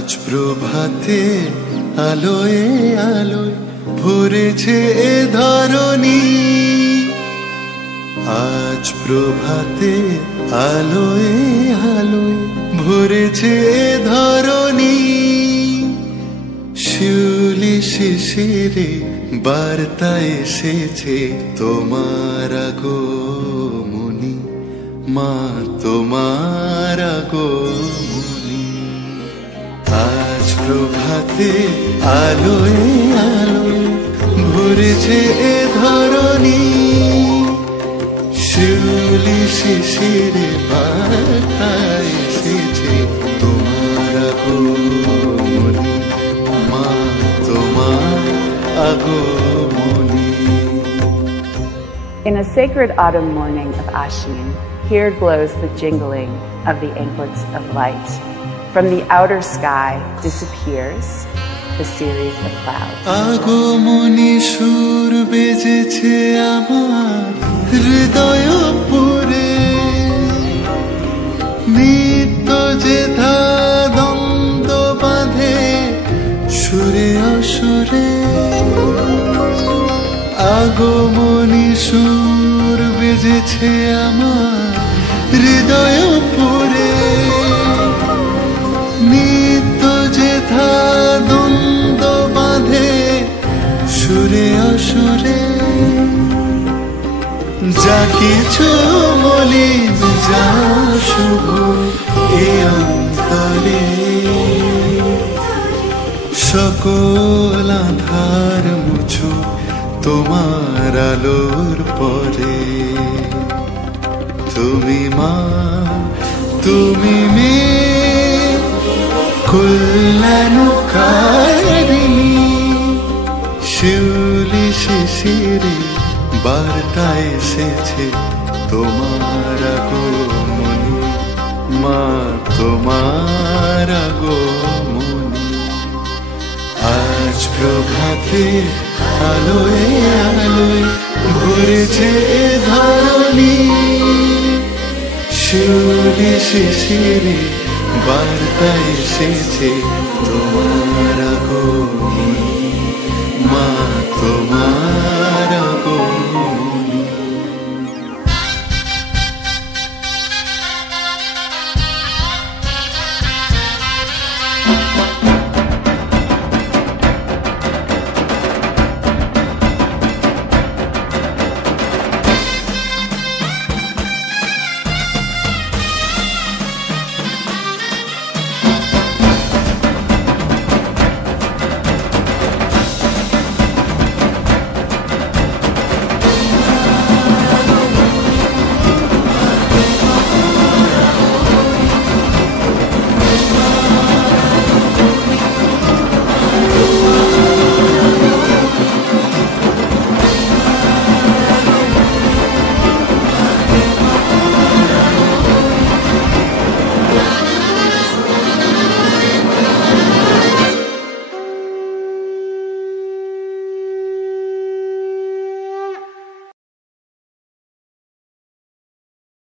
আজ প্রভাতে আলোয় আলোয় ভরেছে এ ধরণী, আজ প্রভাতে আলোয় আলোয় ভরেছে এ ধরণী। শিউলি শিশিরে বার্তা এসেছে তোমার আগমনী, মা তোমার আগমনী। আজ প্রভাতে আলোয় আলোয় ভরেছে এ ধরণী, শিউলি শিশিরে বার্তা এসেছে তোমার আগমনী, মা তোমার আগমনী। In a sacred autumn morning of Ashin, here glows the jingling of the anklets of light. From the outer sky disappears the series of clouds. আগমনী সুর বেজেছে আমার হৃদয় পুরে, নিত্য যেথা দ্বন্দ্ব বাঁধে সুরে অসুরে। আগমনী সুর বেজেছে আমার হৃদয় পুরে, নিত্য যেথা দ্বন্দ্ব বাঁধে সুরে অসুরে। যা কিছু মলিন যা শুভ এ অন্তরে, সকল আধার মুছো তোমার আলোর পরে। তুমি মা তুমি মেয়ে কল্যাণকারিণী, শিউলি শিশিরে বার্তা এসেছে তোমার আগমনী, মা তোমার আগমনী। আজ প্রভাতে আলোয় আলোয় ভরেছে এ ধরণী, শিউলি শিশিরে বার্তা এসেছে তোমার আগমনী।